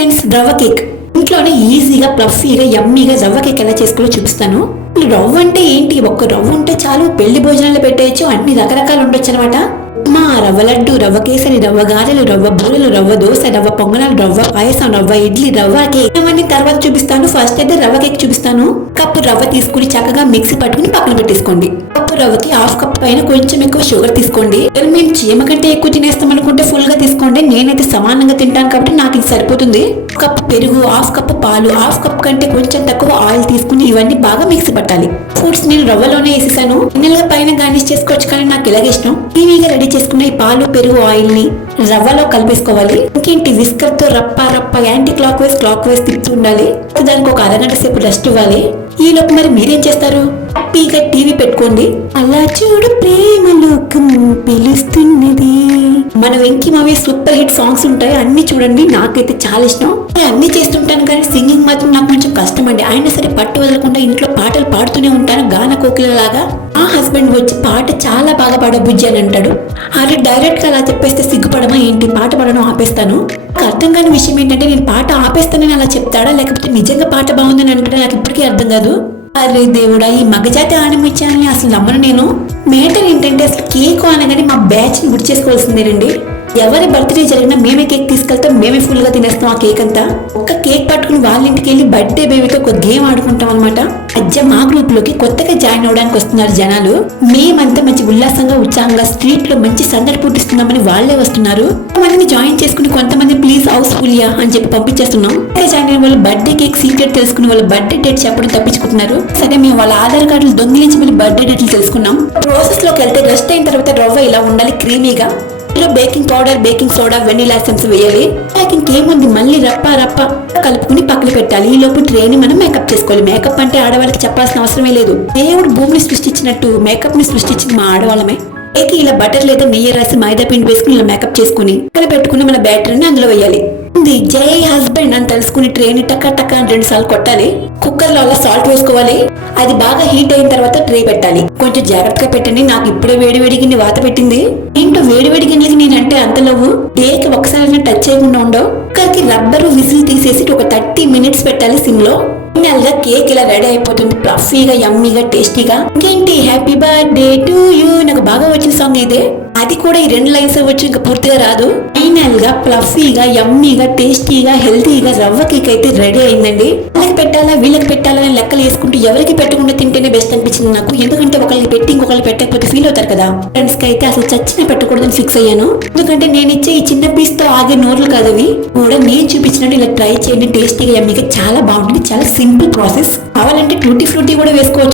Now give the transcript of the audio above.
Friends రవ్వ cake. ఇంట్లోనే ఈజీగా ప్లఫీగా యమ్మీగా రవ్వ కేక్ ఎలా చేసుకోవాలో చూపిస్తాను. రవ్వ అంటే ఏంటి? ఒక్క రవ్వ ఉంటే చాలు. పెళ్ళి భోజనాలు పెట్టేయచ్చు. అన్ని రకరకాలు ఉండొచ్చు అనమాట మా రవ్వ లడ్డు రవ్వ కేసరి రవ్వ గారెలు రవ్వ బూరెలు రవ్వ దోశ రవ్వ పొంగనాలు రవ్వ పాయసం రవ్వ ఇడ్లీ రవ్వ కేక్. ఇవన్నీ తర్వాత చూపిస్తాను. ఫస్ట్ అయితే రవ్వ కేక్ చూపిస్తాను. కప్పు రవ్వ తీసుకుని చక్కగా మిక్సీ పట్టుకుని పక్కన పెట్టేసుకోండి. కప్పు రవ్వకి హాఫ్ కప్ పైన కొంచెం ఎక్కువ షుగర్ తీసుకోండి. మేము చీమ కంటే ఎక్కువ తినేస్తాం అనుకుంటే ఫుల్గా తీసుకోండి. నేనైతే సమానంగా తింటాను కాబట్టి నాకు ఇది సరిపోతుంది. కప్పు పెరుగు హాఫ్ కప్ పాలు హాఫ్ కప్ కంటే కొంచెం తక్కువ ఆయిల్ తీసుకుని ఇవన్నీ బాగా మిక్సీ పట్టాలి. ఫ్రూట్స్ నేను రవ్వలోనే వేసేసాను. గా పైన గార్నిష్ చేసుకోవచ్చు కానీ నాకు ఇలాగే ఇష్టం. ఈవీగా రెడీ చేసుకున్న ఈ పాలు పెరుగు ఆయిల్ని రవ్వలో కలిపేసుకోవాలి. ఇంకేంటి? విస్కర్తో రప్ప రప్ప anticlockwise clockwise తిప్పుతూ ఉండాలి. దానికి ఒక అరగంట సేపు రెస్ట్ ఇవ్వాలి. ఈ లోపు మరి మీరేం చేస్తారు? హ్యాపీగా టీవీ పెట్టుకోండి. అలా చూడు ప్రేమ లోకం పిలుస్తున్నది. మన వెంకి మావి సూపర్ హిట్ సాంగ్స్ ఉంటాయి అన్ని చూడండి. నాకైతే చాలా ఇష్టం. నేను అన్ని చేస్తుంటాను కానీ సింగింగ్ మాత్రం నాకు కొంచెం కష్టం అండి. అయినా సరే పట్టు వదలకుండా ఇంట్లో పాటలు పాడుతూనే ఉంటాను గాన కోకిల లాగా ఆ హస్బెండ్ వచ్చి పాట చాలా బాగా పాడబుజ్జి అని అంటాడు. అరే డైరెక్ట్గా అలా చెప్పేస్తే సిగ్గుపడమా ఏంటి? పాట పాడడం ఆపేస్తాను. నాకు అర్థం కాని విషయం ఏంటంటే నేను పాట ఆపేస్తానని అలా చెప్తాడా? లేకపోతే నిజంగా పాట బాగుందని అంటాడా? నాకు ఇప్పటికీ అర్థం కాదు. అరే దేవుడా ఈ మగజాతి ఆణిముత్యాలని అసలు నమ్మను నేను. మేటర్ ఏంటంటే అసలు కేక్ అనగానే మా బ్యాచ్ని గుర్తు చేసుకోవాల్సిందేనండి. ఎవరి బర్త్డే జరిగినా మేమే కేక్ తీసుకెళ్తాం మేమే ఫుల్గా తినేస్తాం ఆ కేక్ అంతా. ఒక్క కేక్ పట్టుకుని వాళ్ళ ఇంటికి వెళ్ళి బర్త్డే బేబీతో ఒక గేమ్ ఆడుకుంటాం అనమాట అజ్జ మా గ్రూప్లోకి కొత్తగా జాయిన్ అవడానికి వస్తున్నారు జనాలు. మేమంతా మంచి ఉల్లాసంగా ఉత్సాహంగా స్ట్రీట్లో మంచి సందడి పుట్టిస్తున్నామని వాళ్ళే వస్తున్నారు. మందిని జాయిన్ చేసుకుని కొంతమంది ప్లీజ్ హౌస్ ఫుల్యా అని చెప్పి పంపించేస్తున్నాం. జాయిన్ అయిన వాళ్ళు బర్త్డే కేక్ సీక్రెట్ తెలుసుకుని వాళ్ళ బర్త్డే డేట్ చెప్పడం తప్పించుకుంటున్నారు. సరే మేము వాళ్ళ ఆధార్ కార్డులు దొంగిలించి మళ్ళీ బర్త్డే డేట్లు తెలుసుకున్నాం. ప్రాసెస్లోకి వెళ్తే రెస్ట్ అయిన తర్వాత రవ్వ ఇలా ఉండాలి క్రీమీగా. ఇందులో baking powder baking soda vanilla essence వేయాలి. ప్యాకింగ్ ఏముంది? మళ్ళీ రప్ప రప్ప. కలుపుకుని పక్కన పెట్టాలి. ఈ లోపు ట్రేని మనం మేకప్ చేసుకోవాలి. మేకప్ అంటే ఆడవాళ్ళకి చెప్పాల్సిన అవసరమే లేదు. దేవుడు భూమిని సృష్టించినట్టు మేకప్ని సృష్టించింది మా ఆడవాళ్ళమే. కేక్ ఇలా బటర్ లేదా నెయ్యి రాసి మైదా పిండి వేసుకుని ఇలా మేకప్ చేసుకుని ఇక్కడ పెట్టుకుని మన బ్యాటరీని అందులో వేయాలి. ఉంది జై హస్బెండ్ అని తెలుసుకుని ట్రేన్ టక టక్క అని రెండు సార్లు కొట్టాలి. కుక్కర్లో అలా సాల్ట్ వేసుకోవాలి అది బాగా హీట్ అయిన తర్వాత ట్రే పెట్టాలి. కొంచెం జాగ్రత్తగా పెట్టండి. నాకు ఇప్పుడే వేడి వేడి గిన్నె వాత పెట్టింది. ఏంటో వేడి వేడి గిన్నెలకి నేనంటే అంత లవ్వు డేకి ఒకసారి టచ్ చేయకుండా ఉండవు. కుక్కర్కి రబ్బరు విజిల్ తీసేసి ఒక థర్టీ మినిట్స్ పెట్టాలి సిమ్లో ఫైనల్గా కేక్ ఇలా రెడీ అయిపోతుంది. ప్లఫీగా యమ్మీగా టేస్టీగా. ఇంకేంటి? హ్యాపీ అయితే అది కూడా ఈ రెండు లైన్స్ వచ్చి ఇంకా పూర్తిగా రాదు. ఫైనల్గా ఫ్లఫీగా యమ్మీగా టేస్టీగా హెల్తీగా రవ్వ కేక్ అయితే రెడీ అయిందండి. వాళ్ళకి పెట్టాలా వీళ్ళకి పెట్టాలా అని లెక్కలు వేసుకుంటూ ఎవరికి పెట్టకుండా తింటేనే బెస్ట్ అనిపించింది నాకు. ఎందుకంటే ఒకరికి పెట్టి ఇంకొకరికి పెట్టకపోతే ఫీల్ అవుతారు కదా. ఫ్రెండ్స్కి అయితే అసలు చచ్చిన పెట్టకూడదని ఫిక్స్ అయ్యాను. ఎందుకంటే నేను ఇచ్చే ఈ చిన్న పీస్తో ఆగే నోర్లు కాదు అవి. కూడా నేను చూపించినట్టు ఇలా ట్రై చేయండి టేస్టీగా యమ్మీగా చాలా బాగుంటుంది. చాలా సింపుల్ ప్రాసెస్ కావాలంటే టూటీ ఫ్రూటీ కూడా వేసుకోవచ్చు.